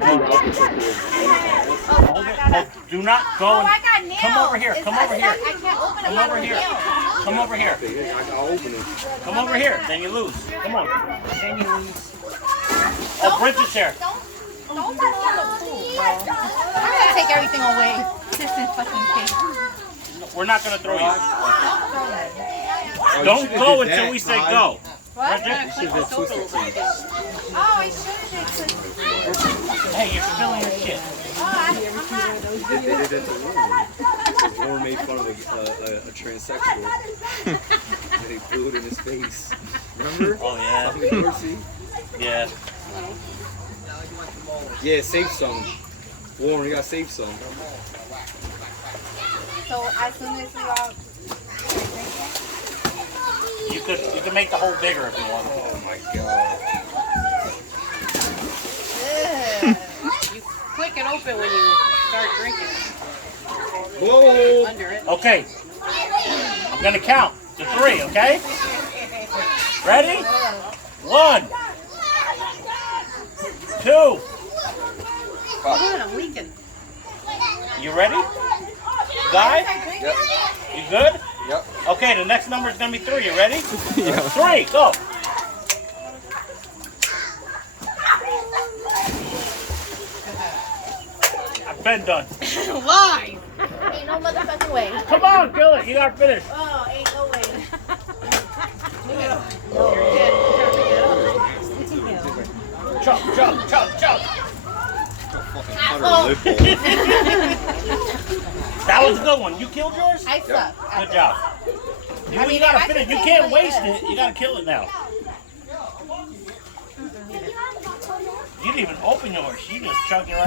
Hold it. Do not go. Oh, I got nails. Come over here. Come over here. I can't open it. Come over here. Come over here. I'll open it. Come over here. Then you lose. Come on. Then you lose. Oh, Bridget's here. Don't touch the pool, bro. I'm gonna take everything away. This is fucking cake. We're not gonna throw you. Don't throw me. Don't go until we say go. What? Bridget? Oh, I should have did Hey, you're spilling your shit. They did it at the war. War made fun of a transsexual. And they blew it in his face. Remember? Oh, yeah. Talking to Dorsey? Yeah. Yeah, save some. Warren, you gotta save some. So as soon as we all You could make the hole bigger if you want. Oh my god. You click it open when you start drinking. Whoa! Under it. Okay. I'm gonna count to 3, okay? Ready? 1, 2. Come on, I'm leaking. You ready? Guy? Yep. You good? Yep. Okay, the next number is gonna be 3. You ready? Yeah. 3, go. I've been done. Live. ain't no motherfucking way. Come on, kill it. You gotta finish. Oh, ain't no way. Chug, chug, chug, chug. That was a good one. You killed yours? I suck. Good job. You gotta finish. You can't waste it. You gotta kill it now. You didn't even open yours. You just chugged your